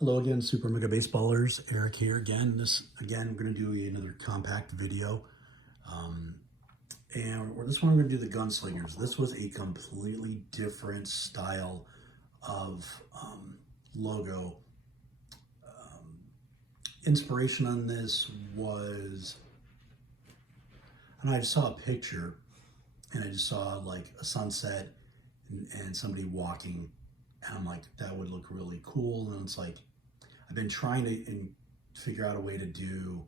Hello again, Super Mega Baseballers. Eric here again. We're going to do another compact video. This one we're going to do the Gunslingers. This was a completely different style of logo. Inspiration on this was, and I saw a picture and I just saw like a sunset and somebody walking, and I'm like, that would look really cool. And it's like, I've been trying to figure out a way to do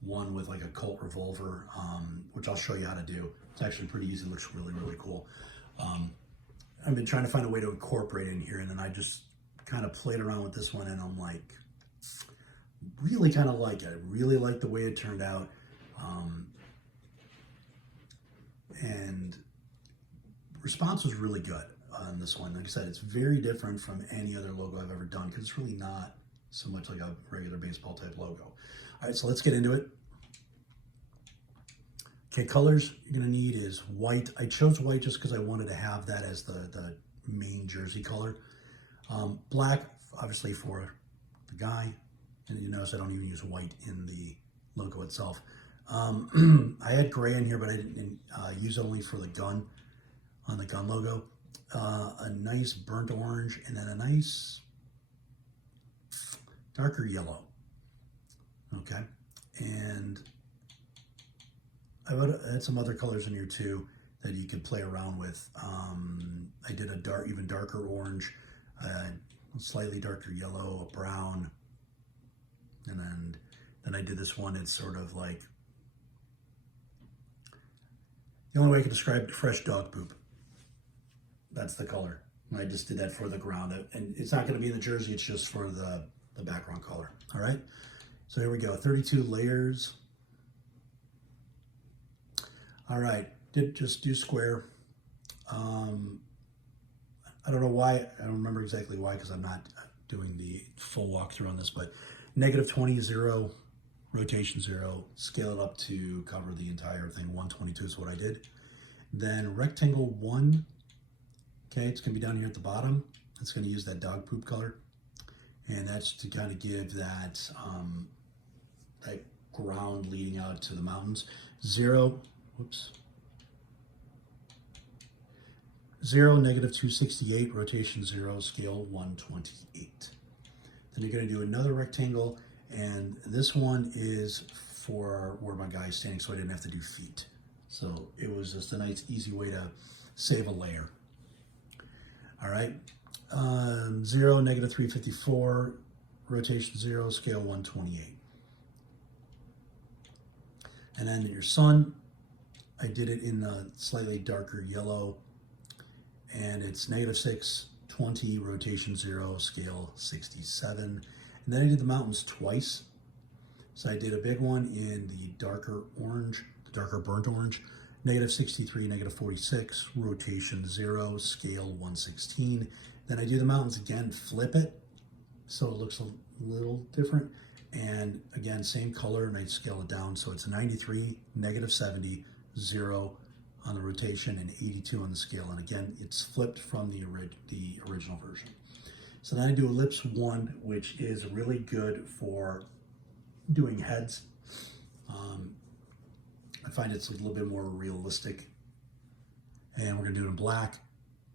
one with like a Colt revolver, which I'll show you how to do. It's actually pretty easy. It looks really, really cool. I've been trying to find a way to incorporate it in here, and then I just kind of played around with this one, and I'm like, really kind of like it. I really like the way it turned out. And response was really good on this one. Like I said, it's very different from any other logo I've ever done because it's really not so much like a regular baseball type logo. All right, so let's get into it. Okay, colors you're gonna need is white. I chose white just because I wanted to have that as the main jersey color. Black, obviously, for the guy. And you notice I don't even use white in the logo itself. I had gray in here, but I didn't use it only for the gun, on the gun logo. A nice burnt orange, and then a nice darker yellow. Okay, and I had some other colors in here too that you could play around with. I did a even darker orange, a slightly darker yellow, a brown, and then I did this one. It's sort of like, the only way I can describe it, fresh dog poop. That's the color. And I just did that for the ground, and it's not going to be in the jersey. It's just for the background color. All right. So here we go. 32 layers. All right. Just do square. I don't know why. I don't remember exactly why, because I'm not doing the full walkthrough on this, but -20, 0, rotation 0, scale it up to cover the entire thing. 122 is what I did. Then rectangle 1, okay, it's gonna be down here at the bottom. It's gonna use that dog poop color. And that's to kind of give that, that ground leading out to the mountains. 0, whoops. 0, -268, rotation 0, scale 128. Then you're going to do another rectangle, and this one is for where my guy is standing, so I didn't have to do feet. So it was just a nice, easy way to save a layer. All right, 0, -354, rotation 0, scale 128. And then your sun, I did it in a slightly darker yellow, and it's -620, rotation 0, scale 67. And then I did the mountains twice. So I did a big one in the darker orange, the darker burnt orange, -63, -46, rotation 0, scale 116. Then I do the mountains again, flip it, so it looks a little different. And again, same color, and I scale it down. So it's 93, -70, 0 on the rotation, and 82 on the scale. And again, it's flipped from the original version. So then I do ellipse 1, which is really good for doing heads. I find it's a little bit more realistic. And we're gonna do it in black,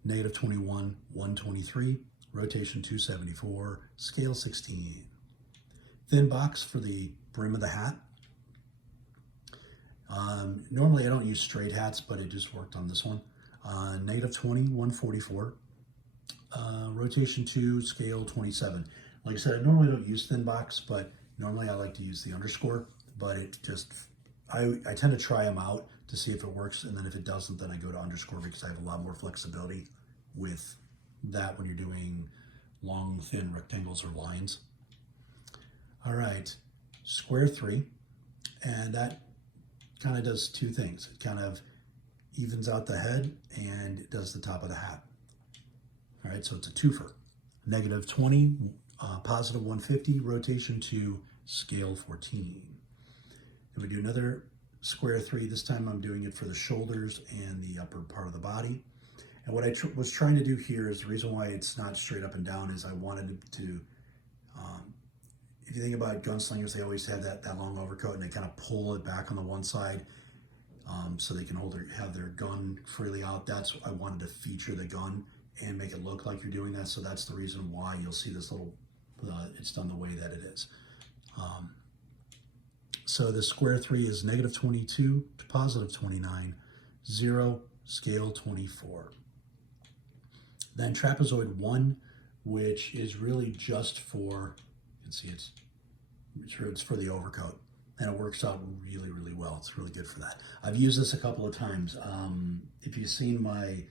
-21, 123, rotation 274, scale 16. Thin box for the brim of the hat. Normally I don't use straight hats, but it just worked on this one. -20, 144, rotation 2, scale 27. Like I said, I normally don't use thin box, but normally I like to use the underscore, but it just, I tend to try them out to see if it works, and then if it doesn't, then I go to underscore because I have a lot more flexibility with that when you're doing long, thin rectangles or lines. All right, square 3, and that kind of does two things. It kind of evens out the head and it does the top of the hat. All right, so it's a twofer. -20, +150, rotation 2, scale 14. Then we do another square 3. This time I'm doing it for the shoulders and the upper part of the body. And what I was trying to do here is, the reason why it's not straight up and down is I wanted to If you think about gunslingers, they always have that long overcoat, and they kind of pull it back on the one side so they can have their gun freely out. I wanted to feature the gun and make it look like you're doing that. So that's the reason why you'll see this little, it's done the way that it is. So the square 3 is -22 to +29, 0, scale 24. Then trapezoid 1, which is really just for, you can see it's for the overcoat, and it works out really, really well. It's really good for that. I've used this a couple of times. If you've seen my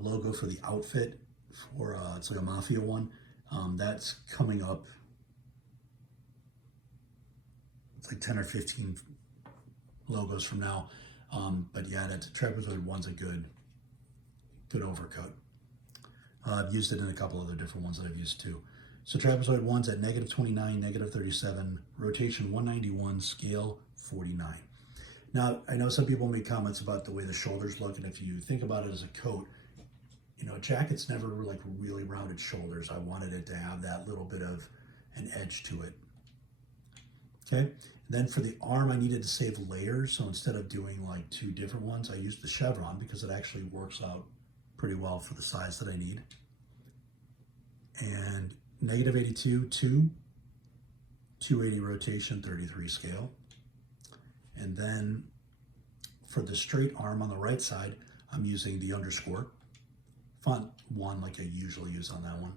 logo for the outfit, it's like a Mafia one, that's coming up. It's like 10 or 15 logos from now. But yeah, that trapezoid 1's a good overcoat. I've used it in a couple other different ones that I've used too. So trapezoid 1's at -29, -37, rotation 191, scale 49. Now, I know some people make comments about the way the shoulders look, and if you think about it as a coat, you know, jackets never like really rounded shoulders. I wanted it to have that little bit of an edge to it. Okay, then for the arm, I needed to save layers, so instead of doing like 2 different ones, I used the chevron because it actually works out pretty well for the size that I need. And -82, 2, 280 rotation, 33 scale. And then for the straight arm on the right side, I'm using the underscore font 1 like I usually use on that one.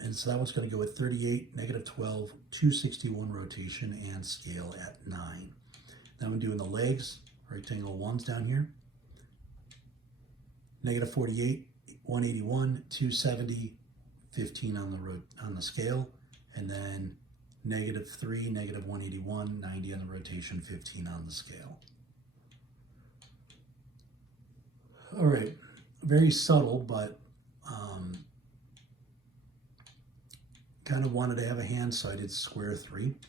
And so that one's going to go at 38, -12, 261 rotation, and scale at 9. Now I'm doing the legs, rectangle 1's down here. -48, 181, 270, 15 on the scale, and then -3, -181, 90 on the rotation, 15 on the scale. All right, very subtle, but kind of wanted to have a hand, so I did square 3.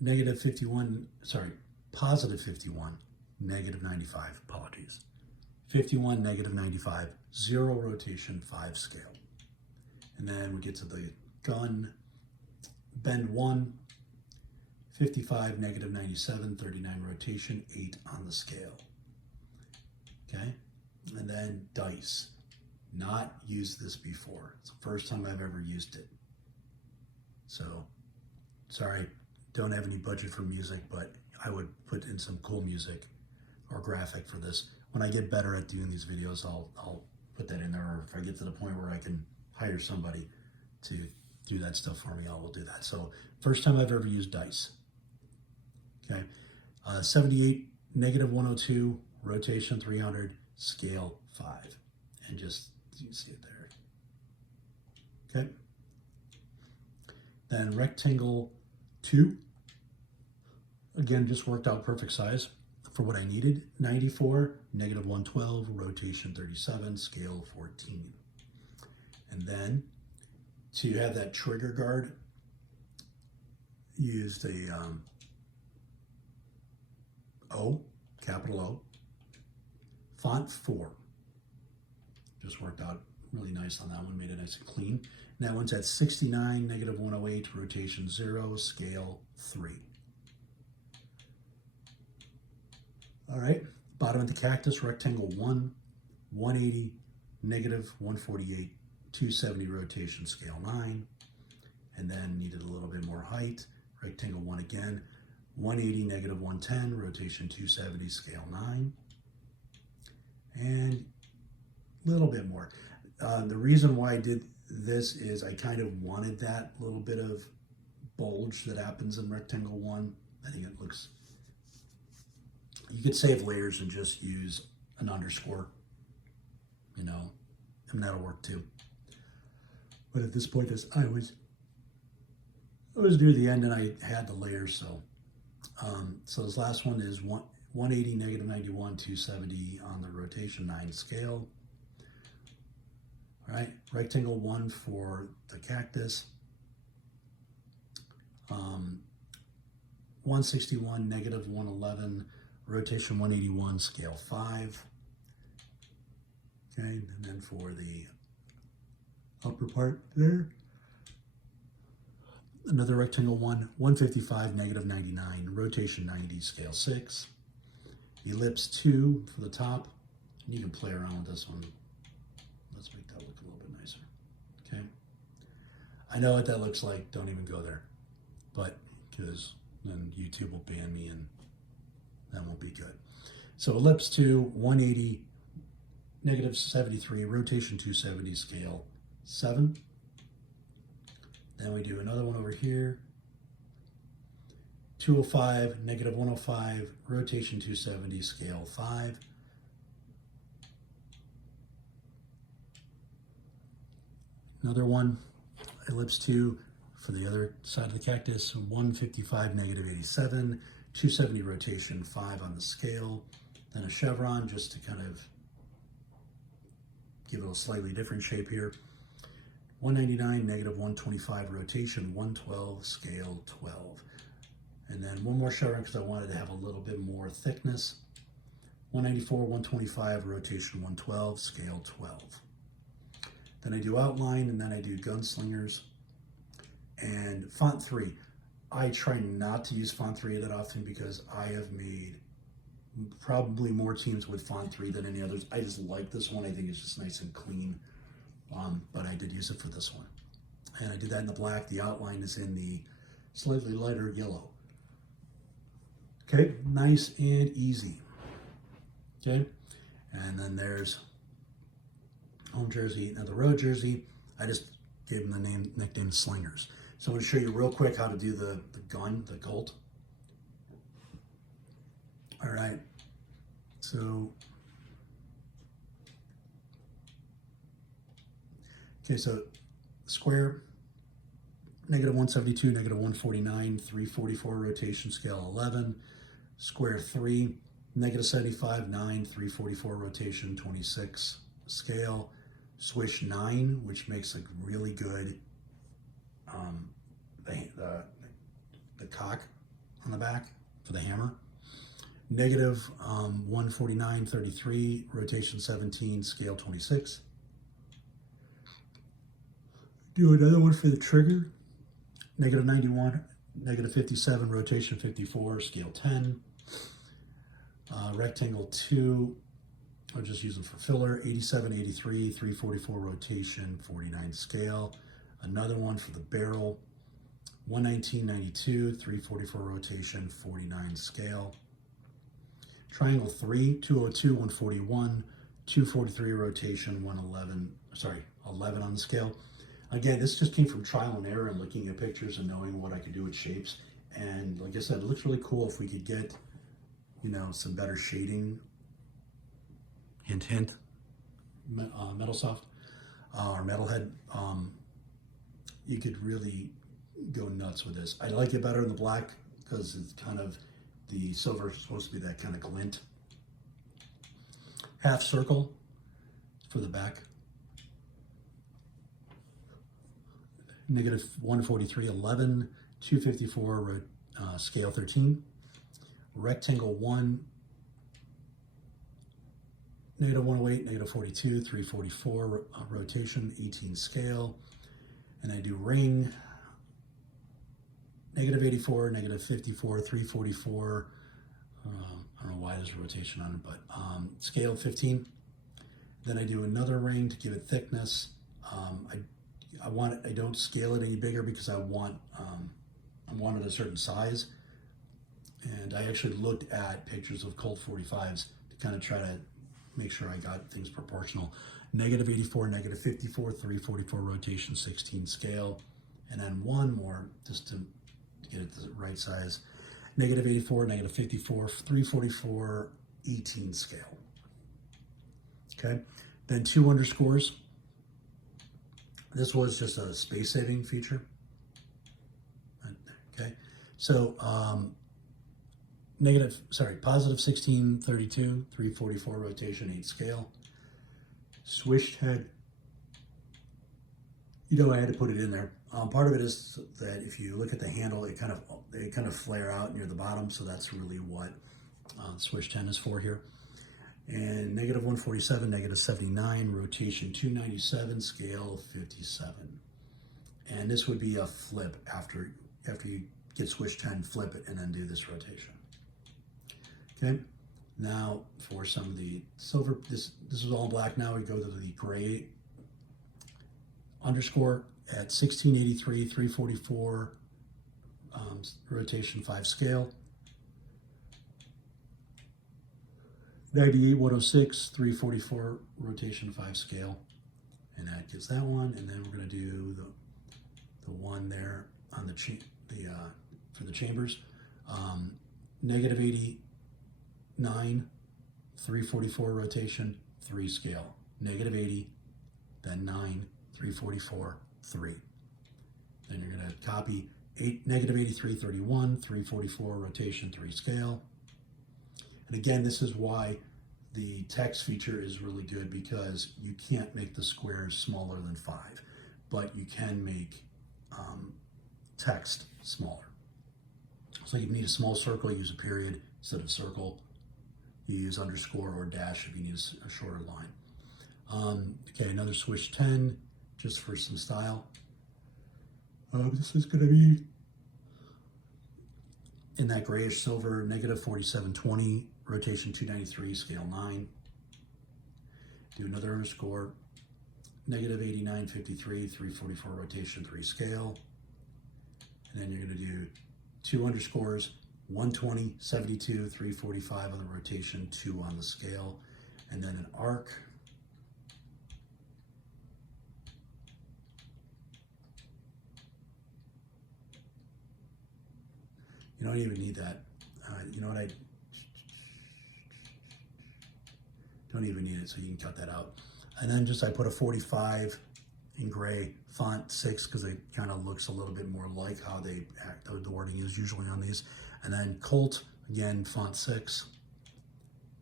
-51, sorry, +51, -95, apologies. 51, -95, 0 rotation, 5 scale. And then we get to the gun, bend 1, 55, -97, 39 rotation, 8 on the scale. Okay, and then dice. Not used this before. It's the first time I've ever used it. So, sorry, don't have any budget for music, but I would put in some cool music or graphic for this. When I get better at doing these videos, I'll put that in there, or if I get to the point where I can hire somebody to do that stuff for me, I will do that. So, first time I've ever used dice. Okay, 78, -102, rotation 300, scale 5, and just, you can see it there. Okay. Then rectangle 2, again, just worked out perfect size for what I needed. 94, -112, rotation 37, scale 14. And then to have that trigger guard, used a O, capital O, font 4. Just worked out really nice on that one, made it nice and clean. And that one's at 69, -108, rotation 0, scale 3. All right, bottom of the cactus, rectangle 1, 180, -148, 270 rotation, scale 9. And then needed a little bit more height, rectangle 1 again, 180, -110, rotation 270, scale 9. And a little bit more. The reason why I did this is I kind of wanted that little bit of bulge that happens in rectangle 1. I think it looks, you could save layers and just use an underscore, you know, and that'll work too. But at this point, I was near the end and I had the layers, so so this last one is 180, -91, 270 on the rotation 9 scale. All right, rectangle 1 for the cactus. 161, -111, rotation 181, scale 5. Okay, and then for the upper part there. Another rectangle 1, 155, negative 99, rotation 90, scale 6. Ellipse 2 for the top. And you can play around with this one. Let's make that look a little bit nicer. Okay. I know what that looks like. Don't even go there. But because then YouTube will ban me and that won't be good. So ellipse 2, 180, negative 73, rotation 270, scale 7. Then we do another one over here. 205, negative 105, rotation 270, scale 5. Another one, ellipse 2 for the other side of the cactus, 155, negative 87, 270 rotation, 5 on the scale. Then a chevron just to kind of give it a slightly different shape here. 199, negative 125 rotation, 112, scale 12. And then one more chevron because I wanted to have a little bit more thickness. 194, 125, rotation 112, scale 12. Then I do outline, and then I do gunslingers. And font 3. I try not to use font 3 that often because I have made probably more teams with font 3 than any others. I just like this one. I think it's just nice and clean. But I did use it for this one. And I did that in the black. The outline is in the slightly lighter yellow. Okay, nice and easy. Okay, and then there's home jersey. Now the road jersey, I just gave them the nickname Slingers. So I'm going to show you real quick how to do the gun, the Colt. All right, so okay, so square, negative 172, negative 149, 344 rotation, scale 11. Square 3, negative 75, 9, 344 rotation, 26 scale. Swish 9, which makes a really good the cock on the back for the hammer. Negative 149, 33, rotation 17, scale 26. Do another one for the trigger. Negative 91, negative 57, rotation 54, scale 10. Rectangle 2, I'll just use them for filler. 87, 83, 344 rotation, 49 scale. Another one for the barrel. 119, 92, 344 rotation, 49 scale. Triangle 3, 202, 141, 243 rotation, 11 on the scale. Again, this just came from trial and error and looking at pictures and knowing what I could do with shapes. And like I said, it looks really cool if we could get, you know, some better shading. Hint, hint. Metal Soft or Metalhead. You could really go nuts with this. I like it better in the black because it's kind of, the silver is supposed to be that kind of glint. Half circle for the back. Negative 143, 11, 254, scale 13. Rectangle 1, negative 108, negative 42, 344, rotation, 18 scale. And I do ring, negative 84, negative 54, 344. I don't know why there's a rotation on it, but scale 15. Then I do another ring to give it thickness. I don't scale it any bigger because I want it a certain size. And I actually looked at pictures of Colt 45s to kind of try to make sure I got things proportional. Negative 84, negative 54, 344 rotation, 16 scale. And then one more just to get it the right size. Negative 84, negative 54, 344, 18 scale. Okay. Then 2 underscores. This was just a space saving feature. Okay. So, positive 16, 32, 344 rotation, 8 scale. Swished head. You know, I had to put it in there. Part of it is that if you look at the handle, they kind of flare out near the bottom. So that's really what Swish 10 is for here. And negative 147, negative 79, rotation 297, scale 57. And this would be a flip after you get switch 10, flip it, and then do this rotation. Okay, now for some of the silver, this is all black. Now we go to the gray underscore at 1683, 344, rotation 5 scale. 98, 106, 344, rotation 5 scale. And that gets that one. And then we're going to do the one there on the for the chambers. Negative 89, 344, rotation 3 scale. Negative 80, then 9, 344, 3. Then you're going to copy negative 83, 31, 344, rotation 3 scale. And again, this is why the text feature is really good, because you can't make the squares smaller than 5, but you can make text smaller. So if you need a small circle, use a period instead of circle. You use underscore or dash if you need a shorter line. Okay, another switch 10, just for some style. This is going to be in that grayish silver, negative 4720, rotation 293, scale 9. Do another underscore, negative 8953, 344, rotation 3 scale. And then you're going to do 2 underscores, 120, 72, 345 on the rotation, 2 on the scale, and then an arc. You don't even need that. You know what, I don't even need it, so you can cut that out. And then I put a 45 in gray, font 6, because it kind of looks a little bit more like how the wording is usually on these. And then Colt, again, font 6.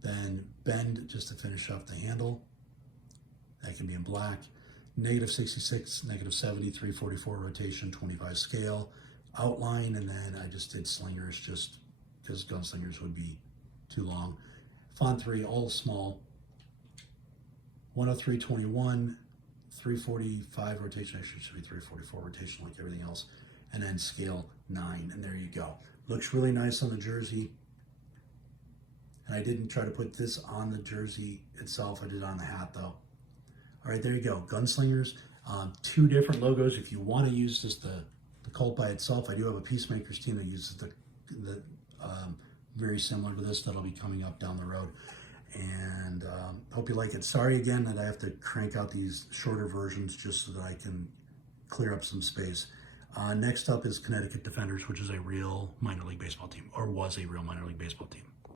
Then Bend, just to finish up the handle. That can be in black. Negative 66, negative 70, 344, rotation 25 scale. Outline, and then I just did slingers just because gunslingers would be too long. Font 3, all small. 103.21, 345 rotation. Actually, it should be 344 rotation like everything else. And then scale 9, and there you go. Looks really nice on the jersey. And I didn't try to put this on the jersey itself. I did it on the hat though. All right, there you go. Gunslingers. 2 different logos. If you want to use just the Colt by itself, I do have a Peacemakers team that uses the very similar to this that'll be coming up down the road. And hope you like it. Sorry again that I have to crank out these shorter versions just so that I can clear up some space. Next up is Connecticut Defenders, which is a real minor league baseball team, or was a real minor league baseball team.